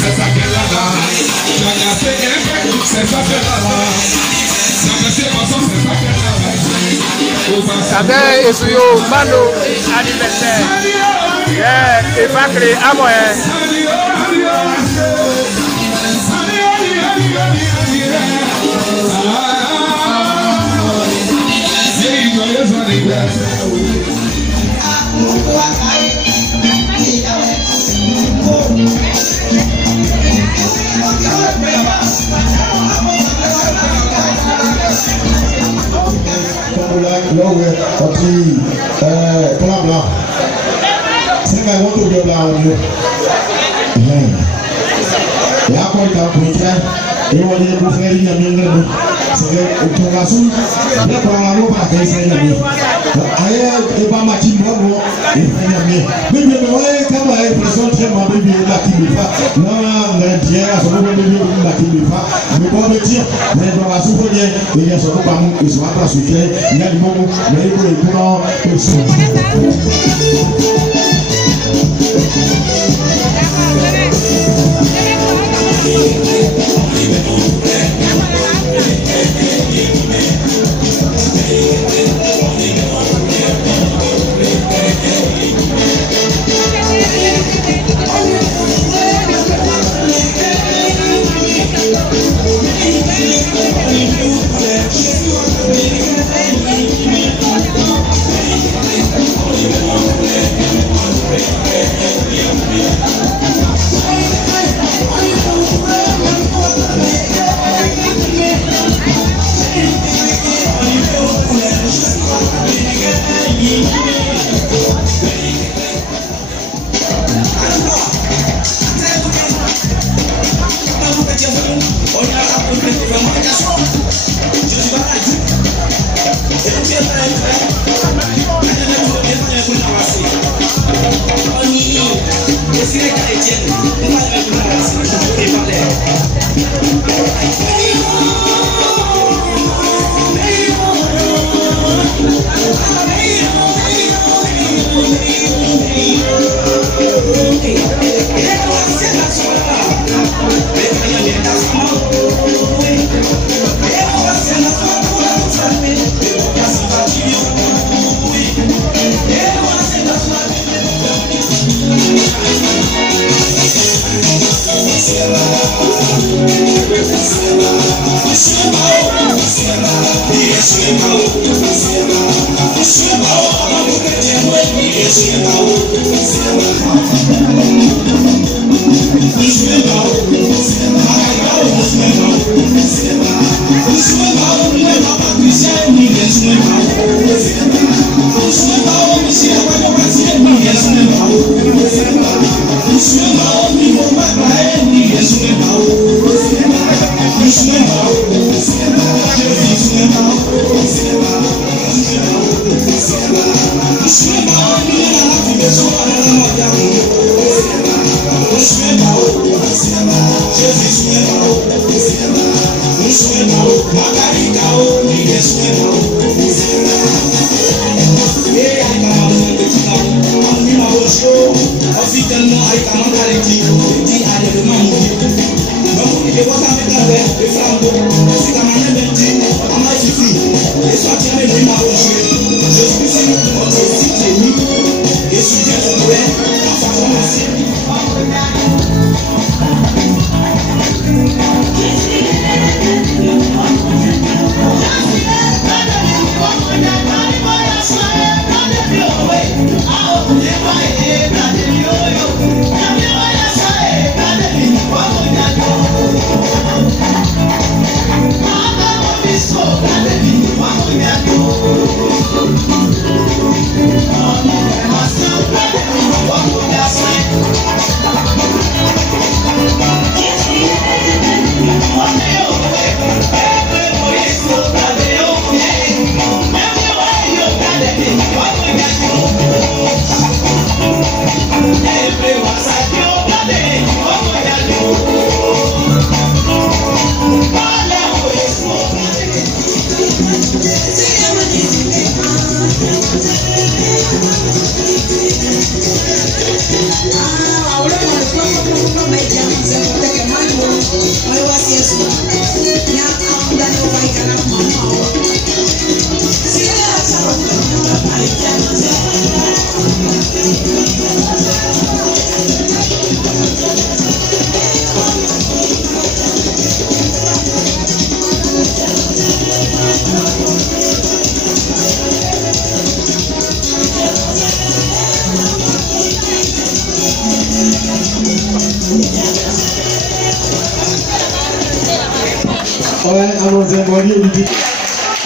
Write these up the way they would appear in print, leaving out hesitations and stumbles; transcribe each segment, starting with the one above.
c'est ça qu'elle a là. Chacun ses effets, c'est ça qu'elle a là. Chacun ses façons, c'est ça qu'elle a là. Ça fait Edjou, Mano, anniversaire. Et va créer à moi.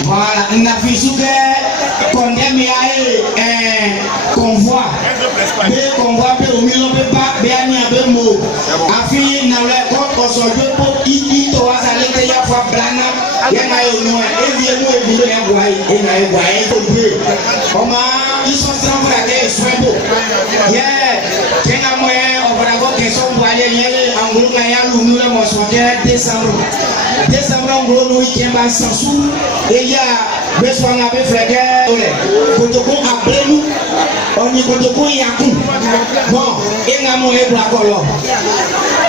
Voilà, on a fait souke condamné à convoi. Be convoi pe omilo pe pa be ani abe mo. Afi na le contre son deux pour i to asale te ya fa blana. Ya na yo no e vie mo e bilo ya guai e na e guai to be. Oma ils sont trembler que swebo. Yeah, kenga mo e obrago que son boale yele angulu na ya lu no mo so que décembre. Décembre en gros nous qui est sans sous et il y a besoin de faire Kotoko après nous on y Kotoko yaku bon et n'a mon et black color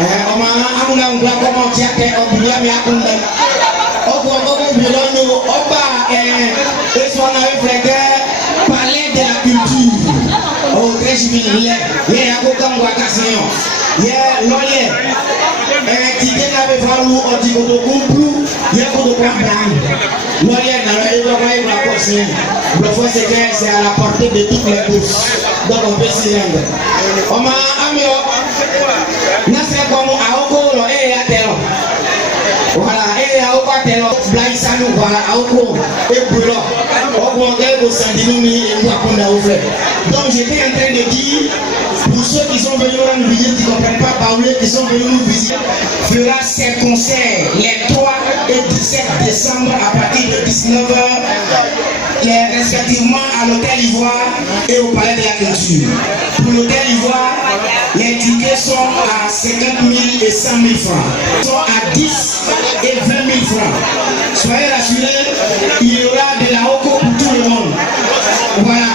on m'a un black comment tiens que on vient mais à condamner au point où nous on va et soit on a fait parler de la culture au très civil il y a beaucoup d'occasions il y a l'olé qui n'avait pas lu on dit Kotoko plus il y a beaucoup de l'olé dans la le fond c'est à la portée de toutes les bourses donc on peut s'y rendre on m'a amené n'a fait comme à Oko et à Telo voilà et à Oko Telo Blaisano voilà à Oko et Bulo Oko au Sandinomi et nous à Oufle donc j'étais en train de dire pour ceux qui sont venus nous visiter qui ne comprennent pas parler qui sont venus nous visiter fera ses concerts les 3 et 17 décembre à partir de 19h respectivement à l'hôtel Ivoire et au palais de la culture. Pour l'hôtel Ivoire, les tickets sont à 50 000 et 100 000 francs. Ils sont à 10 et 20 000 francs. Soyez rassurés, il y aura de la Oko pour tout le monde. Voilà.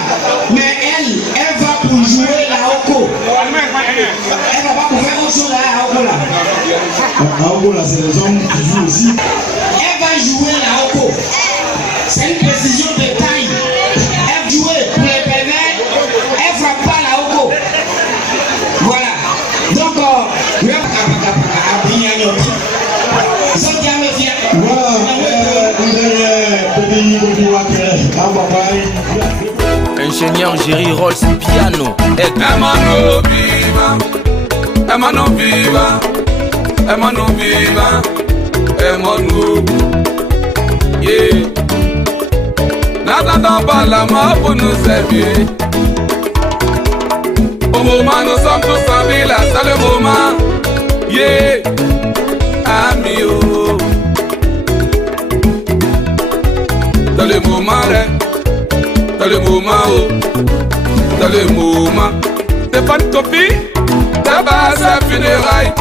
Mais elle va pour jouer la Oko. Elle va pas pour faire autre chose à la Oko là. La Oko là, c'est les hommes qui jouent aussi. Elle va jouer la Oko. C'est une précision de taille. Elle joue pour les pervers, elle ne frappe pas la Oko. Voilà. Donc, ingénieur Jerry Rolls piano. Hermano viva, hermano viva, hermano viva, hermano. Yeah. N'attendons pas la mort pour nous servir. Au moment nous sommes tous en ville, c'est le moment. Yeah, ami oh. Dans le moment, dans le moment oh, dans le moment. T'es pas de copie, t'as pas sa funéraille.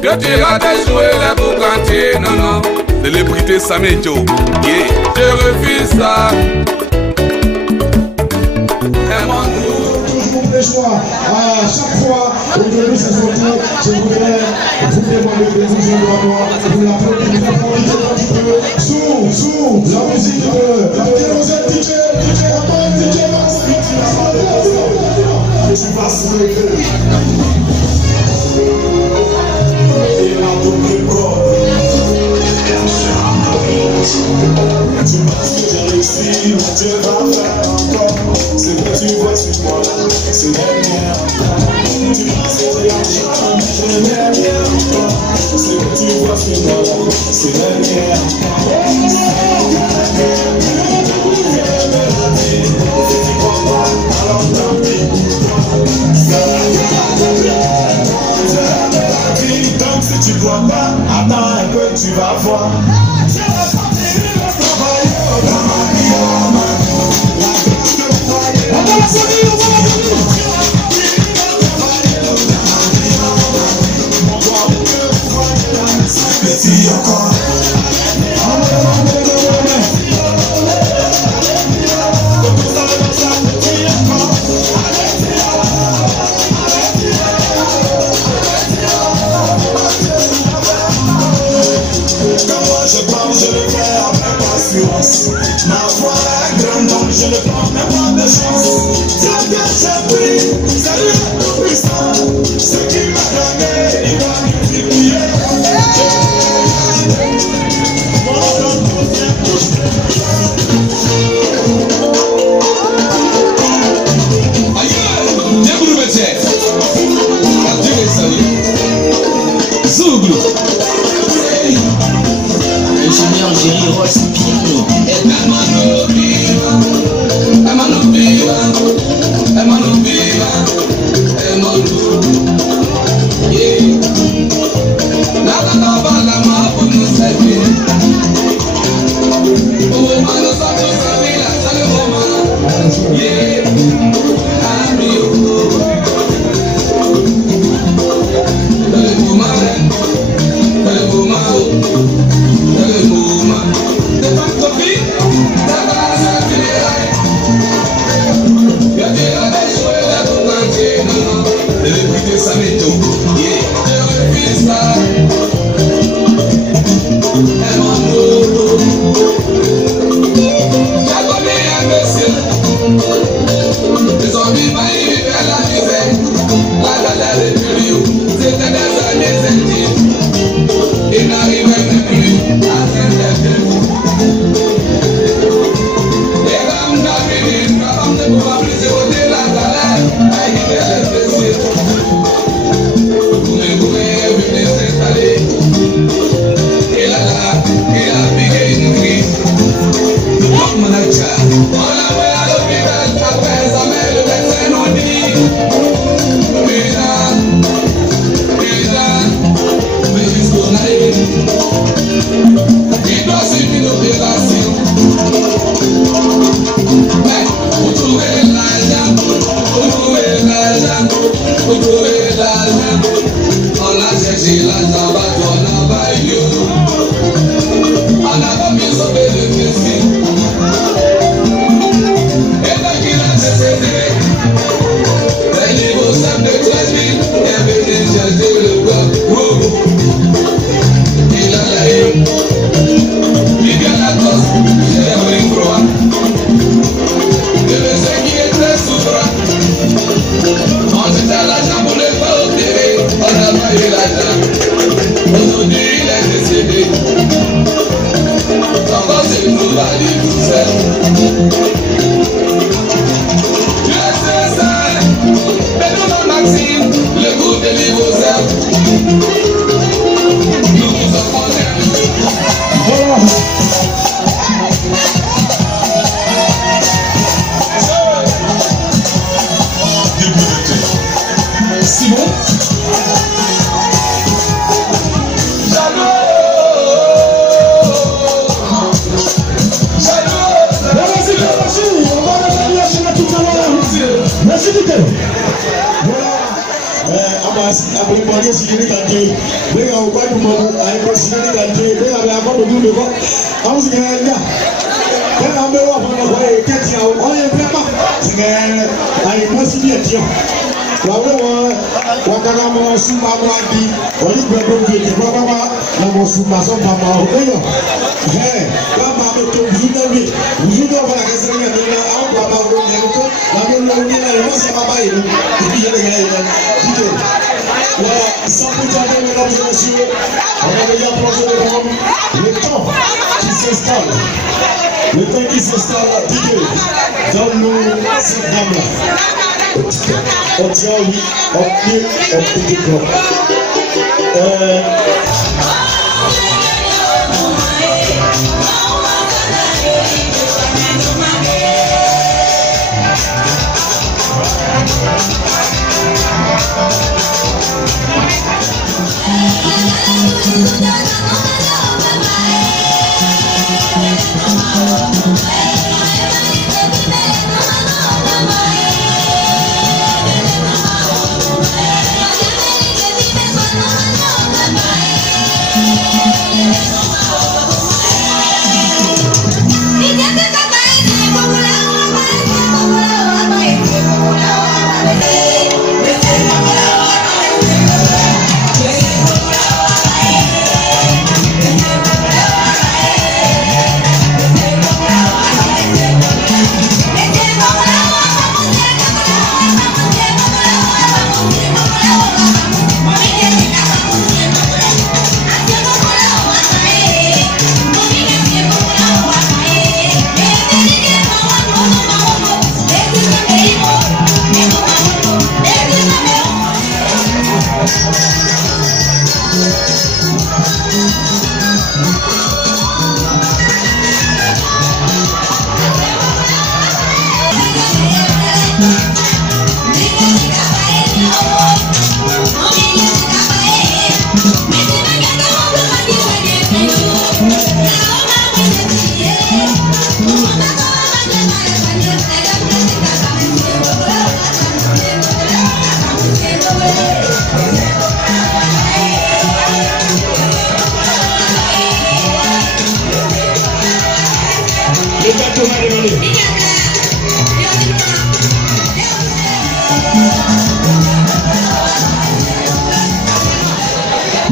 Que tu iras te jouer les boucantiers, non non. Célébrité Samédio, yeah. Je refuse ça. Toujours des choix. À chaque fois, aujourd'hui c'est son tour. Je voudrais vous demander de vous pour l'applaudir un petit peu. Sous la musique de la DJ, tu vas se lever. Et là, tout le corps. Tu m'as dit que j'ai réussi, mais Dieu va faire encore. C'est que tu vois sur moi, c'est derrière encore. Tu m'as dit que j'ai réussi, mais derrière encore. C'est que tu vois sur moi, c'est derrière encore. Si tu crois pas, alors tant pis. Donc si tu crois pas, attends un peu, tu vas voir. Petit encore. Zouglou. Ingénieur Géry Ross Piano. Le temps qui s'installe, donne-nous cette dame-là. On tient, oui, on pied, on pied de corps.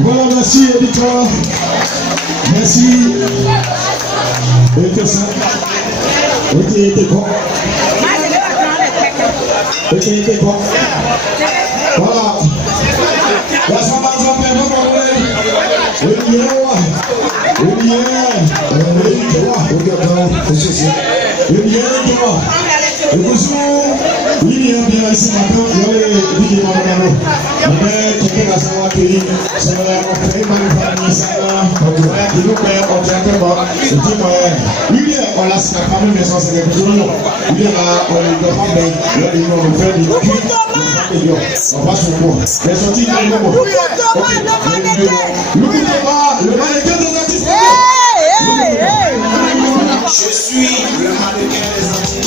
Voilà, merci éditeur. Merci. Et que ça. Ok, bon. Ok, bon. Voilà. La semaine s'appelle il y a bien ici maintenant, il y a des mais quelqu'un va savoir que ça va faire manifester ça là, donc il nous met en train de voir, c'est tout il est on l'a c'est la famille mais ça c'est quelque chose il est là on le demande mais là il nous fait des cuits on va sur quoi les sorties de l'eau le mannequin des artistes je suis le mannequin des artistes.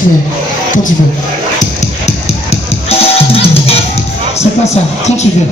tu veux. Quand tu veux. C'est pas ça. Quand tu veux.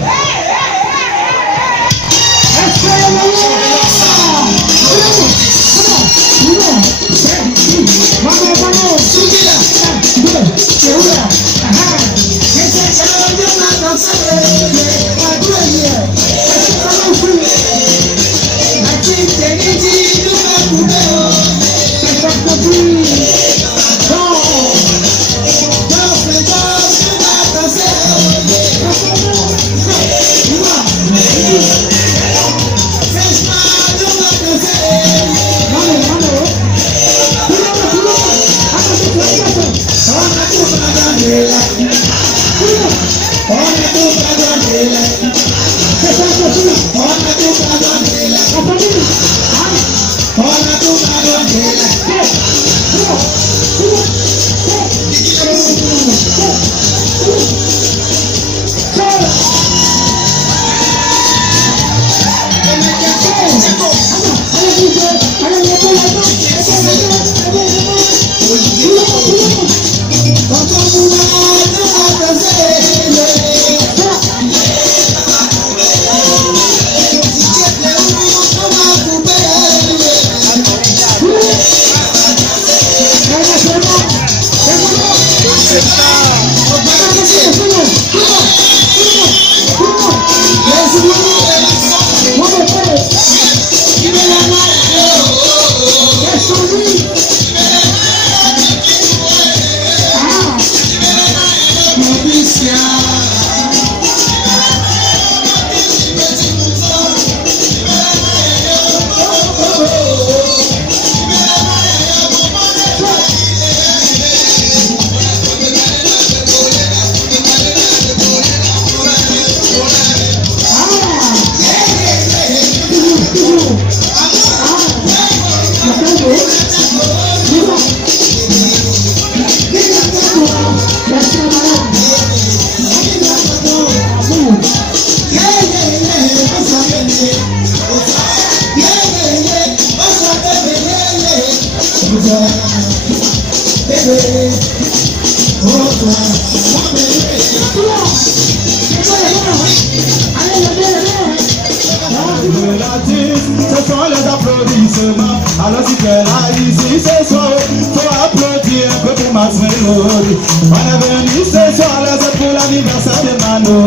Ce sont les applaudissements. Alors si tu es là ici ce soir, faut applaudir un peu pour Max Mélodie. On est venu ce soir là, c'est pour l'anniversaire de Mano.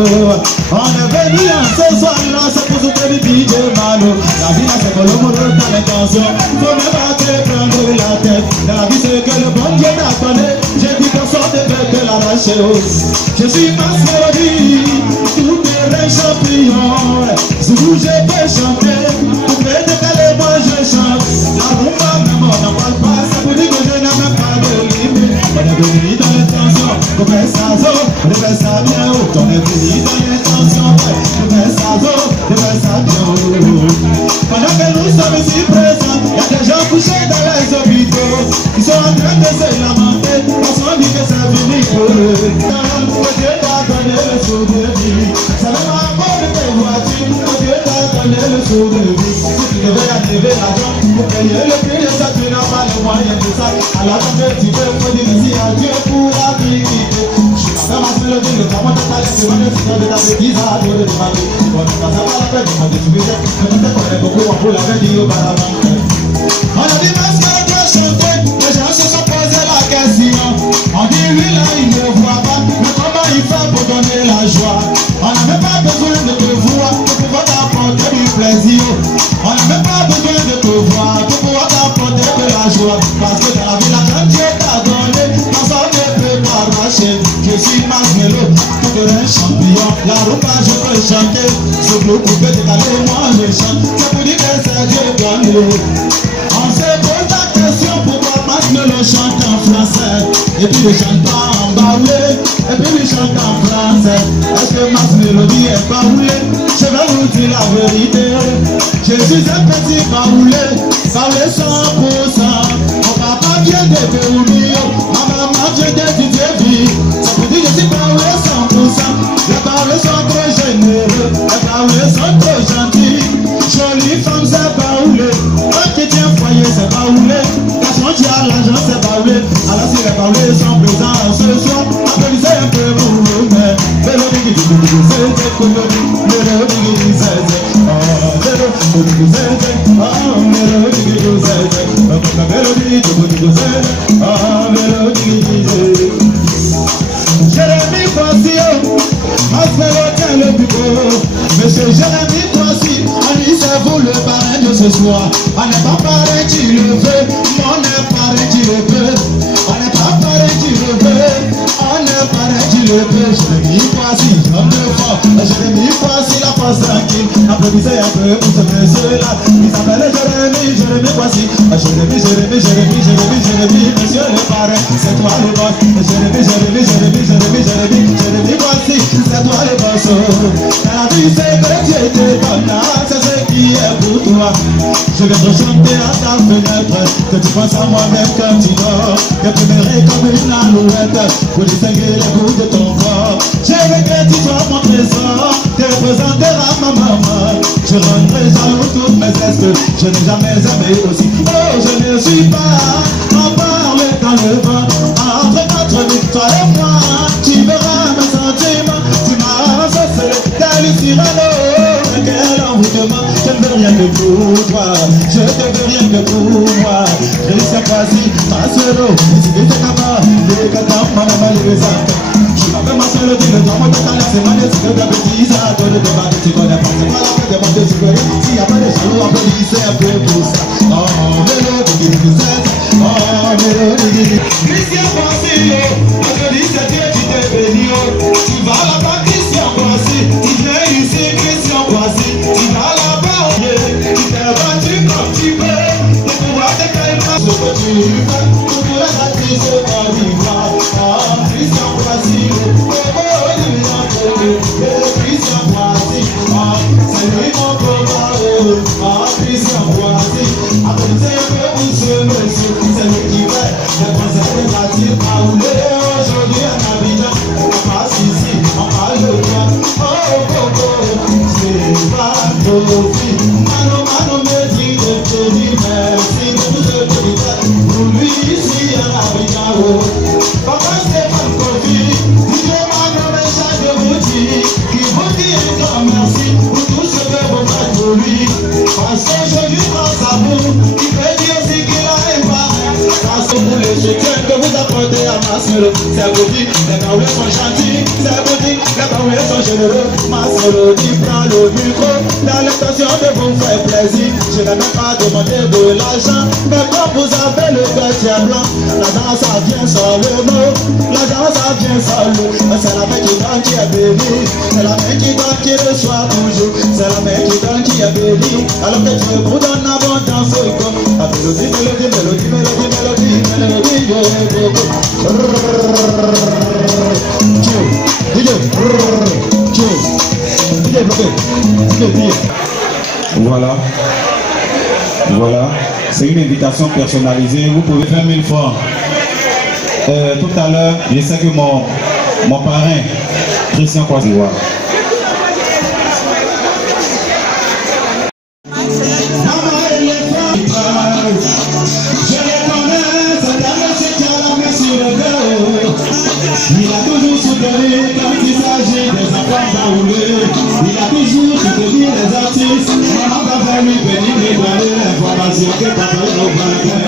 On est venu ce soir là, c'est pour soutenir DJ Mano. La vie là c'est pour le monde dans l'intention. Faut même pas te prendre la tête. Dans la vie c'est que le bon Dieu t'a donné. J'ai dit qu'on sort de bête de l'arracher. Je suis Max Mélodie, tout est champion. Si vous j'ai pas chanté, vous pouvez décaler, moi je chante. La rumba, même on n'en parle pas, ça vous dit que je n'ai même pas de limite. On est venu dans l'intention, on fait ça zo, on fait ça bien haut. On est venu dans l'intention, on fait ça zo, on fait ça bien haut. Pendant que nous sommes ici présents, il y a des gens couchés dans les hôpitaux. Ils sont en train de se lamenter, parce qu'on dit que c'est fini pour eux. Que Dieu t'a donné le souvenir de vie. Ça ne m'a pas de tes voitures, que Dieu t'a donné le souvenir de vie. Si tu devais arriver là-dedans, pour payer le prix de ça, tu n'as pas le moyen de ça. Alors quand tu veux, faut dire merci à Dieu pour la vie. Dans ma mélodie, le temps de parler, c'est mon étudiant de ta bêtise à Dieu de ma vie. Quand tu passes à la peine, tu m'as dit, tu veux dire, je ne te connais beaucoup, on vous l'avait dit auparavant. On a dit parce qu'on doit chanter, les gens se sont posé la question. On dit lui là, il ne voit pas, mais comment il fait pour donner la joie? On n'a même pas besoin de te voir pour pouvoir t'apporter du plaisir. On n'a même pas besoin de te voir pour pouvoir t'apporter de la joie. Parce que dans la vie, la grande Dieu t'a donné, personne ne peut t'arracher. Je suis Max Melo, tout un champion. La rumba, je peux chanter. Ce bloc coupé décalé, moi je chante. C'est pour dire que c'est Dieu gagné. On se pose la question pourquoi Max Melo chante en français. Et puis il chante pas en baoulé. Et puis il chante en français. Est-ce que Max Mélodie est baoulé? Je vais vous dire la vérité. Je suis un petit baoulé, baoulé 100%. Mon papa vient de Péoumio, ma maman vient de Didier. Ça veut dire que je suis baoulé 100%. Les baoulés sont trop généreux, les baoulés sont trop gentils. Jolie femme c'est baoulé, un chrétien foyer c'est baoulé. Quand tu as l'argent c'est baoulé, alors si les baoulés Jérémy Kwasi, Monsieur Jérémy Kwasi, c'est vous le parrain de ce soir. On n'est pas parrain qui le veut, on est parrain qui le veut. On n'est pas parrain qui le veut, on est parrain qui le veut. Jérémy Kwasi, homme de fort. Jérémy Kwasi, la force tranquille. Applaudissez un peu pour ce monsieur-là. Il s'appelle Jérémy Kwasi. Jérémy, monsieur le parrain, c'est toi le boss. Jérémy Kwasi, c'est toi le boss. Dans la vie, c'est que tu étais ton âme, c'est ce qui est pour toi. Je vais te chanter à ta fenêtre, que tu penses à moi-même quand tu dors, que tu m'aimerais comme une alouette, pour distinguer les goûts de ton corps. Je veux que tu sois mon trésor, te représentera ma maman. Je rendrai jaloux toutes mes estes, je n'ai jamais aimé aussi. Oh, je ne suis pas en parle dans le vent, entre notre victoire et moi, tu verras mes sentiments. Tu m'as ensorcelé, t'as lu Cyrano, quel envoûtement. Je ne veux rien que pour toi, je ne veux rien que pour moi. Christian Kwasi, ma solo, si tu étais là-bas, les gars, maman, les enfants. Je m'appelle ma seule dit le temps, moi, t'as laissé ma laisse, que ta bêtise, à toi de te battre, tu connais pas, c'est pas la peine de demander, tu connais. S'il n'y a pas de jaloux, applaudissez un peu pour ça. Oh, mélodie, oh, mélodie. Christian Kwasi, applaudissez Dieu, tu t'es béni, tu vas là-bas, Christian Kwasi, tu viens ici, Christian Kwasi, tu vas là-bas, tu t'es battu comme tu peux, pour pouvoir te calmer, ce que tu fais, pour pouvoir attirer ta victoire. Oh, Christian Kwasi, Christian Kwasi, c'est lui mon combat, Christian Kwasi, applaudissez un peu pour ce monsieur, c'est lui qui fait les concerts gratuits à rouler aujourd'hui à Abidjan, on passe ici, on parle de toi, c'est pas nos filles, Mano me dit de te dire merci, de tout ce que tu fais pour lui ici à Abidjan, Papa Stéphane Kofi, DJ Mano me chaque boutique, qui vous dit un grand merci pour tout ce que vous faites pour lui, parce que je lui pense à vous, il peut dire aussi qu'il a un parrain, parce que pour les soutiens que vous apportez à ma soeur, c'est vous dit, les baoulés sont gentils, c'est vous dit, les baoulés sont généreux, ma soeur dit, prend le micro, dans l'intention de vous faire plaisir, je n'ai même pas demandé de l'argent, mais quand vous avez le cœur qui est blanc, l'argent ça vient sans le mot, l'argent ça vient sans le, c'est la main qui donne qui est bénie, c'est la main qui donne qui reçoit toujours, c'est la main qui donne qui est bénie, alors que Dieu vous donne abondance, la mélodie, mélodie, mélodie, mélodie, mélodie, mélodie, Voilà, voilà, c'est une invitation personnalisée, vous pouvez faire 1000 francs. Tout à l'heure, je sais que mon parrain, Christian Kwasi, il a toujours soutenu quand il s'agit des enfants baoulés. Il a toujours soutenu les artistes. Maman va faire lui venir lui donner l'information que papa nous va faire.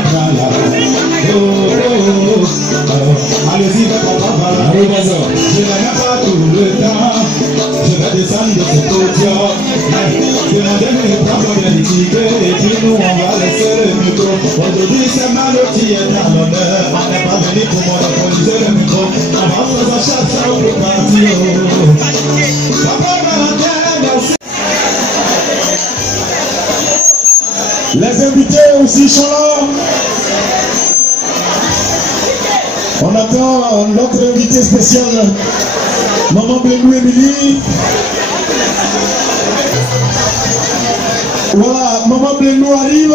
Allez-y, papa va. Je n'ai même pas tout le temps. Je vais descendre de ce podium. Demandez-lui prendre bien les tickets. Et puis nous, on va laisser le micro. Aujourd'hui, c'est Malo qui est à l'honneur. On n'est pas venu pour monopoliser le micro. On va faire chaque fois pour partir. Papa Valentin, merci. Les invités aussi sont là. On attend notre invité spécial, Maman Blénou Émilie. Voilà, Maman Blénou arrive.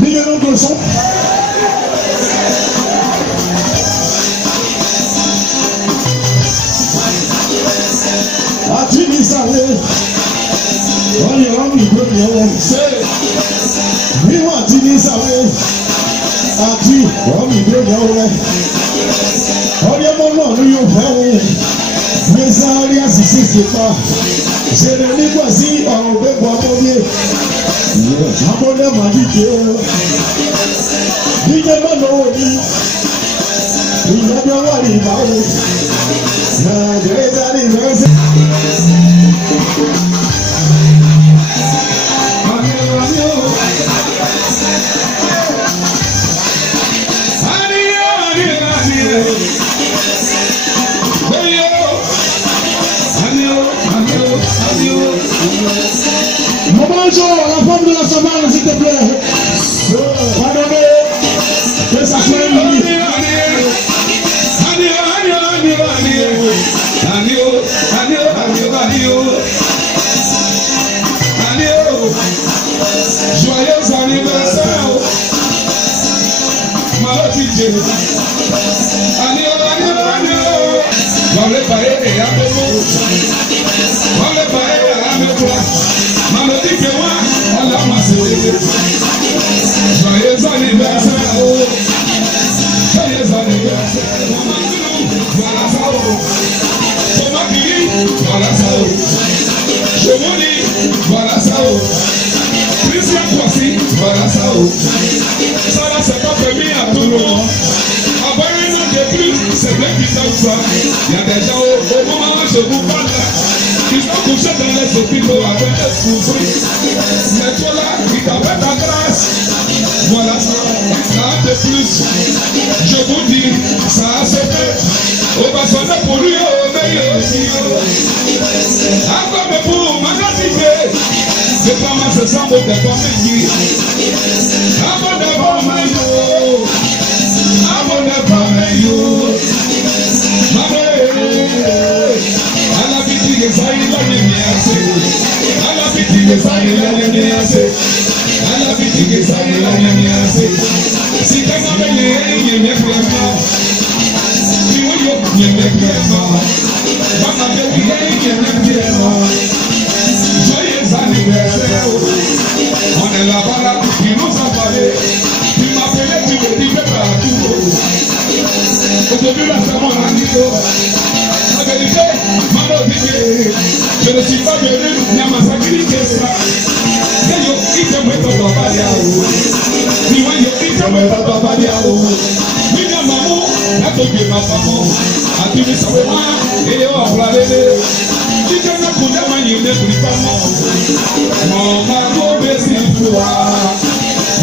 Dis le nom de le son. As-tu dit ça? On y va, mi premier. C'est. Oui, moi, tu dis ça. Ati, on y va, on y va, on y va, mais ça, il y a 6 pas. Jérémy Kwasi, on veut boire. Abonne ma vidéo. Dis-moi non, dis. Il y a bien wali bao. Na des anniversaires. Bonjour, la femme de la Somalie, s'il te plaît. Pardonnez, que ça soit une nuit. Joyeux anniversaire, ma petite Dieu. On le paye et à peu on le paye à peu près. Maman dit que moi, on l'a massé. Joyeux anniversaire, joyeux anniversaire. Voilà ça, on m'a dit, voilà ça. Je vous dis, voilà ça. Christian Kwasi, voilà ça. Ça là, c'est pas permis à tout le monde. C'est vrai qu'ils savent ça. Il y a des gens au moment où je vous parle là, ils sont couchés dans les hôpitaux avec des soucis. Mais toi là, il t'appelle ta grâce. Voilà ça. Ça de plus. Je vous dis, ça se fait. Au bassin pour lui, au meilleur aussi. Encore pour magnifier. C'est pas mal, c'est ça, votre comédie. Avant d'abord, maillot. Avant d'abord, maillot. Joyeux anniversaire. On est là-bas là, il nous a parlé. Il m'appelait, tu me dis partout. Au début là, c'est mon anniversaire. La vérité, maman dit, je ne suis pas venu, il y a ma sacrifice ça. Il te met au babadiao. Il te met au babadiao. Il y a maman, la tombée ma maman. A tu me savais pas, et on va l'aider. Tu te mets pour la manière de plus mon maman bésit toi.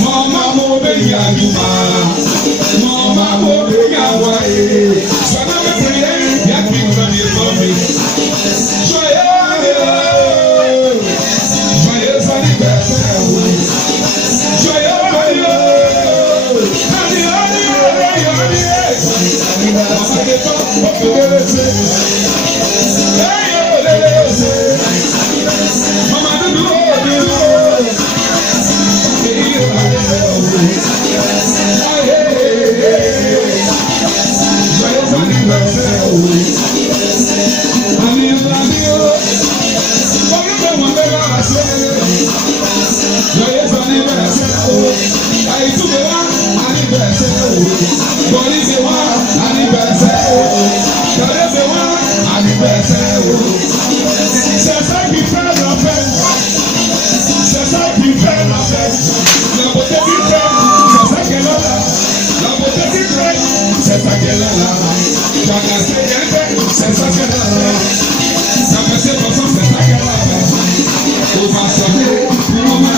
Mon maman bésit à Duma. Mon maman bésit à Waï. Ça n'a pas prié, il y a qui nous a mis le mammé. Joyeux anniversaire. Joyeux c'est ça qui fait la fête. C'est ça qui fait la fête. La beauté du fait, c'est ça qu'elle a là. La beauté du fait, c'est ça qu'elle a là. Chacun sait bien fait, c'est ça qu'elle a là. Chacun sait pas ça, c'est ça qu'elle a fait. On va sonner, on va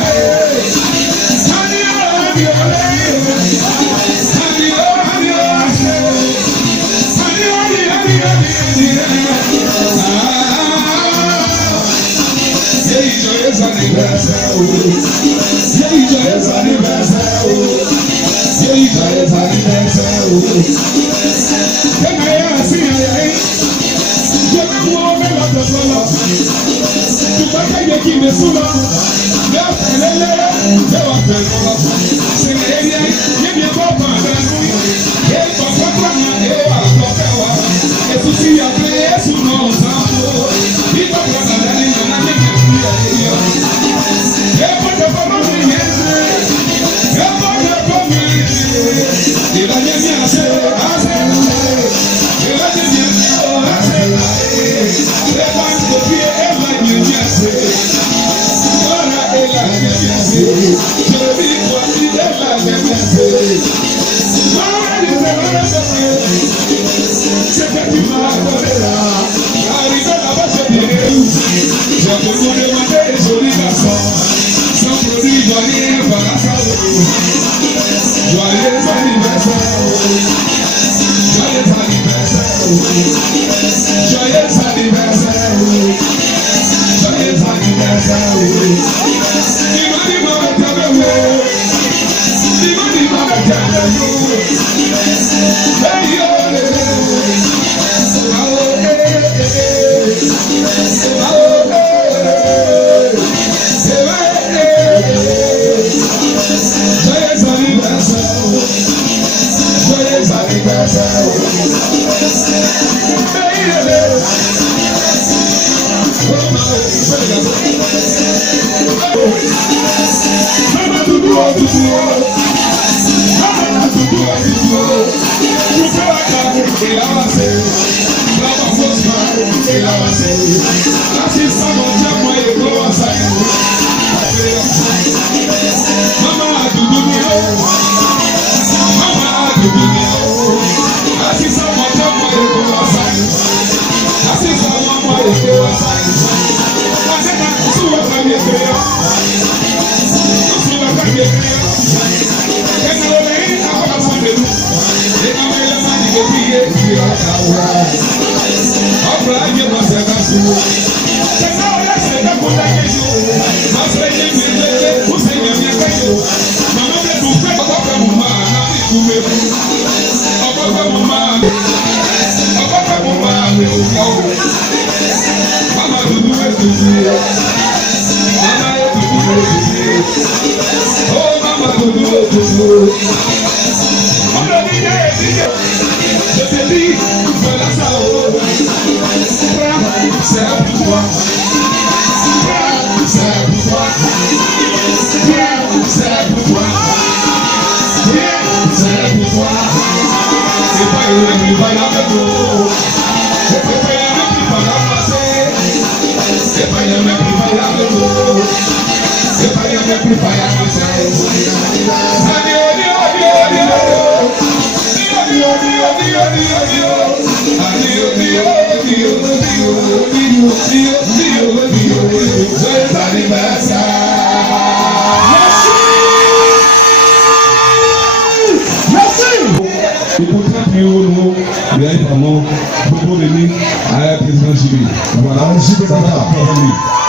joyeux anniversaire, joyeux anniversaire, joyeux anniversaire. Je vais voir notre plan. Tu vas gagner qui me soule. C'est bien pas et parfois et souci après sous nos enfants. Il va prendre la ligne.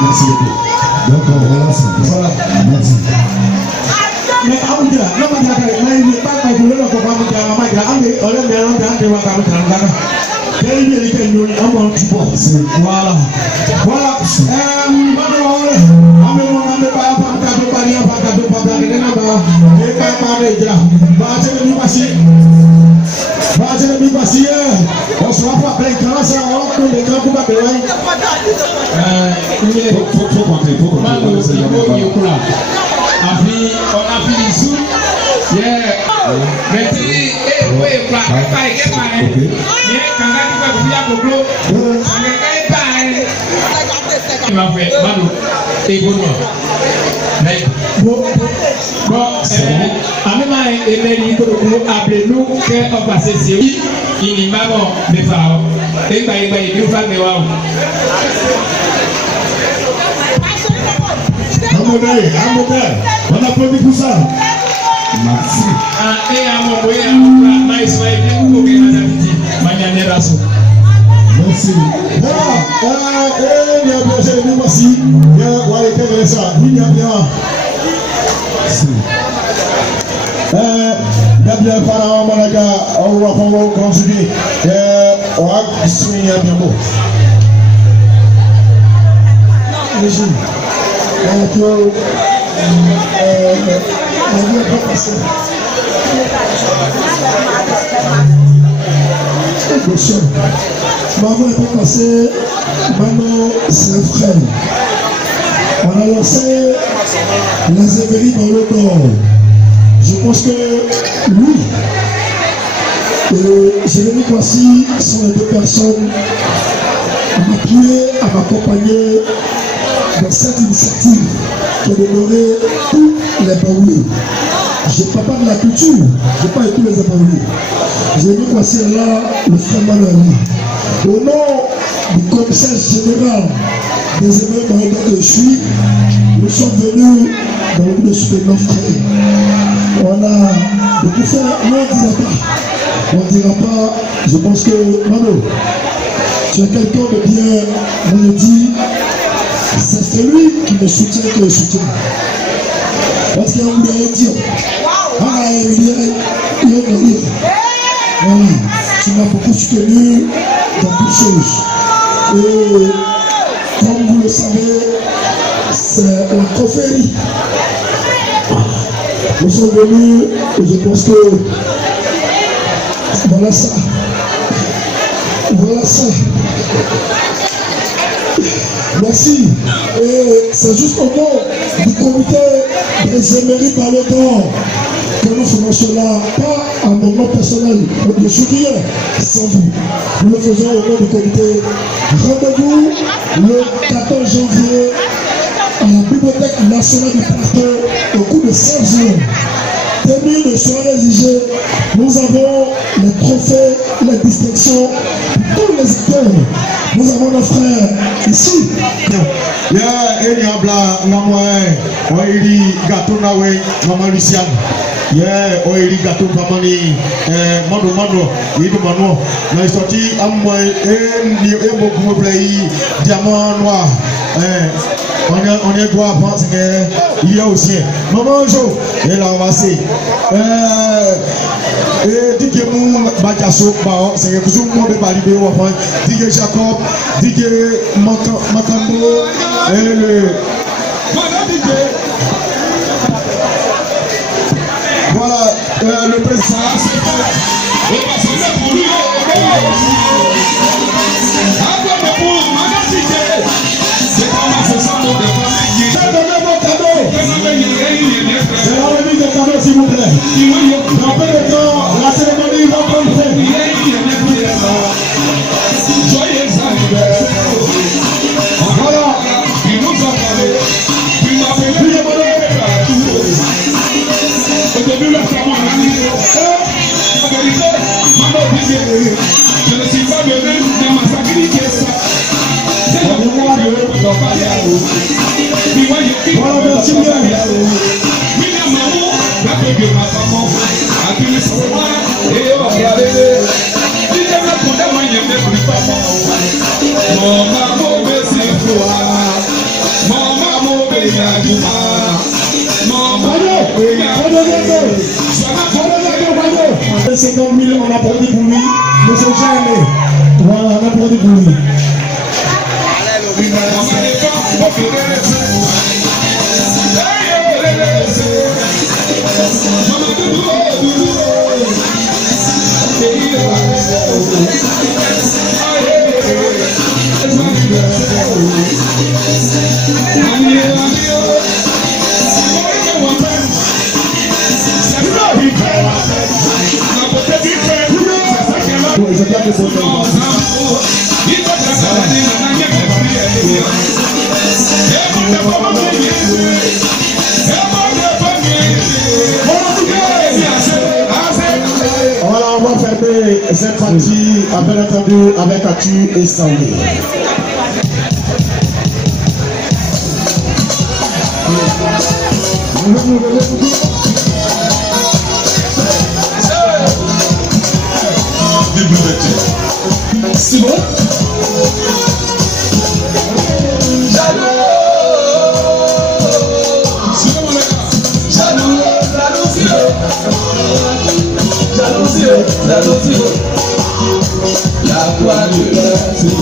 Merci beaucoup. Donc voilà, c'est ça. Merci. Mais on dit là, il n'est pas pour le voilà. Voilà. Appelez-nous qu'on passe ici. Il n'y a pas de femmes. Et pas de femmes. On applaudit pour ça. Merci. Et à mon moyen, merci. Gabriel Pharaon Monaga, on va prendre conjugué. On va souligner bien beau. Maman n'est pas passée, maman c'est un frère. On a lancé les événements dans le corps. Je pense que lui et Jérémy Kwasi sont les deux personnes à m'appuyer, à m'accompagner dans cette initiative qui est demeurée toute les baoulés. Je ne parle pas de la culture, je parle de tous les baoulés. J'ai vu voici là le frère Manuel. Au nom du commissaire général des émeutes marocains que je suis, nous sommes venus dans le but de soutenir nos frères. On a beaucoup fait, on ne dira pas, je pense que Mano, tu es quelqu'un de bien, on me dit, c'est celui qui me soutient que je soutiens. Parce qu'il y a un bout de dire, tu m'as beaucoup soutenu dans toutes choses. Et comme vous le savez, c'est un confrérie. Nous sommes venus et je pense que voilà ça. Voilà ça. Merci. Et c'est juste au nom du comité des émérites par le temps que nous faisons cela, pas à mon nom personnel. Je suis rien sans vous. Nous le faisons au nom du comité. Rendez-vous le 14 janvier à la Bibliothèque nationale du Plateau au cours de 16 jours. Tenue de soirée exigée, nous avons les trophées, les distinctions, tous les acteurs. Nous avons nos frères ici. Maman Luciane. Oili gâteau papani mano yido mano na sorti amoi ni beaucoup play diamant noir on est droit pense que il y a aussi maman Jo et là on va c'est Didier Mou Bakasso c'est que tout le monde va libérer enfin Didier Jacob Didier Makambo et le voilà le président. C'est la remise de cadeaux s'il vous plaît. Dans peu de temps, la cérémonie va prendre fin. Joyeux anniversaire. Voilà. Il nous a parlé. Il m'a fait le au début, la femme a dit je ne suis pas venu de massacrer ça. C'est le pouvoir de l'homme. Voilà, merci bien. La paix de ma maman a pu le savoir et on va regarder. Si je me condamne, il n'y a plus pas mon maman veut s'y voir. Mon maman veut y aller. Mon maman veut y aller. 50 000, on a produit pour lui. Nous sommes jamais. Voilà, on a produit pour lui. Voilà, on va fermer cette partie, bien entendu, avec Edjou et Saouli. C'est bon? La voix de la vie.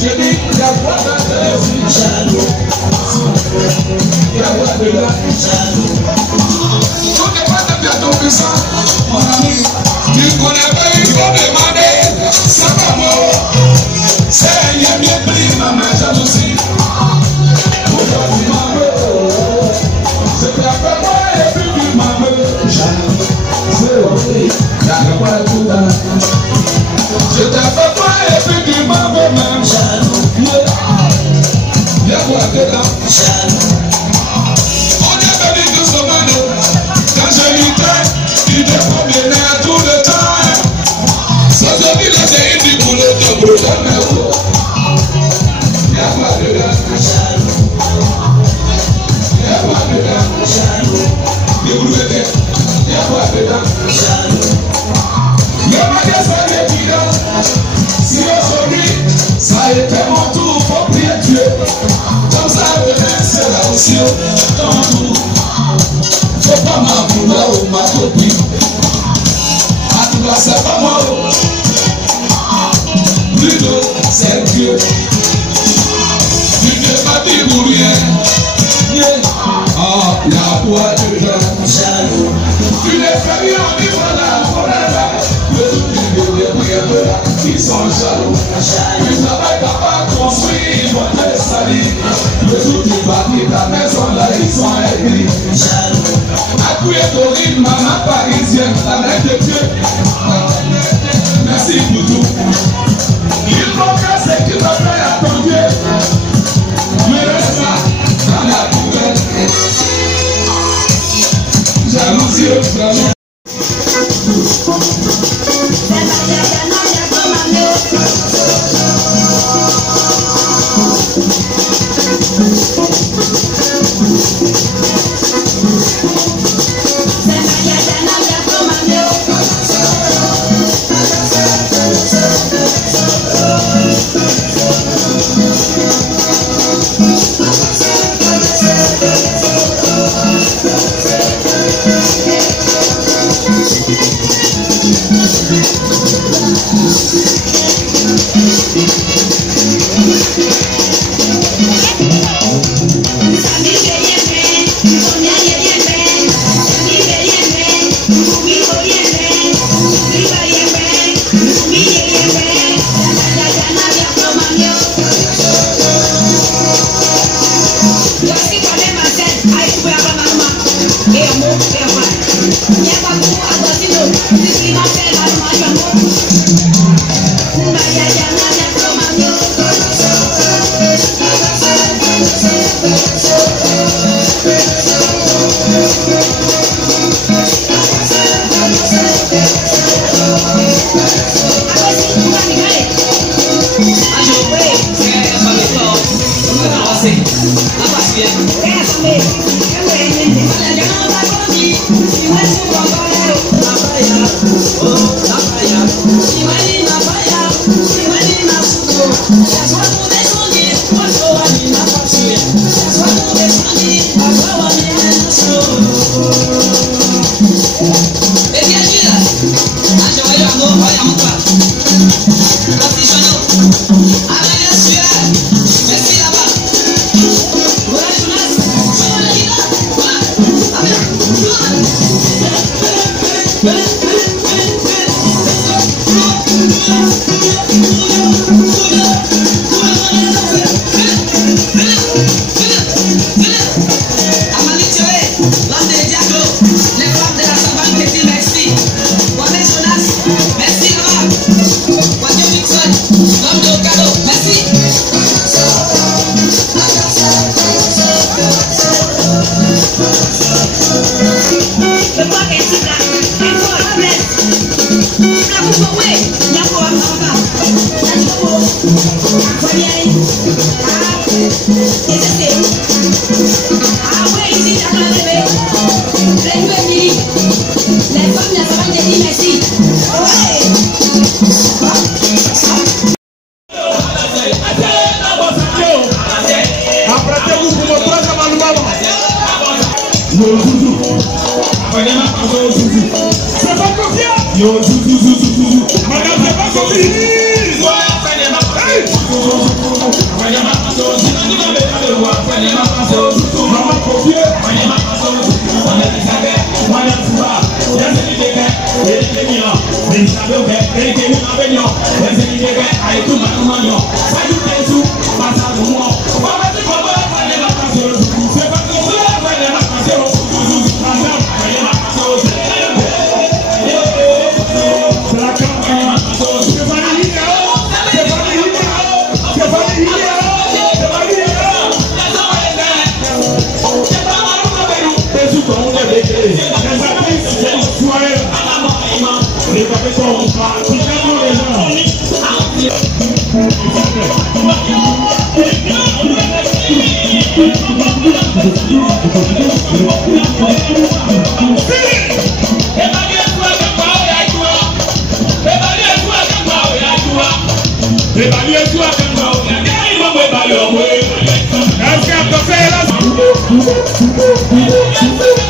Je dis la voix de la vie. La voix de la vie. Tout n'est pas de bientôt que ça, mon ami. Tu connais pas, il faut demander. Ça va mort. C'est un bien pris, maman, jalousie. Aujourd'hui, maman. Je peux appeler moi et puis du maman. Je t'appelle pas et puis tu m'en veux même. Viens voir dedans. On est venu Faut pas m'avouer ou ma copine. À tout là, c'est pas moi. Plutôt, c'est Dieu. Tu ne m'as dit pour rien. Ah, la voix de jaloux. Tu n'es pas rien, mais voilà, voilà. Ils sont jaloux. Tu travailles pas construire, ils vont te salir. Le jour tu bâtis ta maison là, ils sont aigris. Accouille d'origine, maman parisienne, la mère de Dieu. Merci pour tout. Il faut faire ce qui va faire à ton Dieu. Ne reste pas dans la poubelle. Jalousie, jaloux. Yes,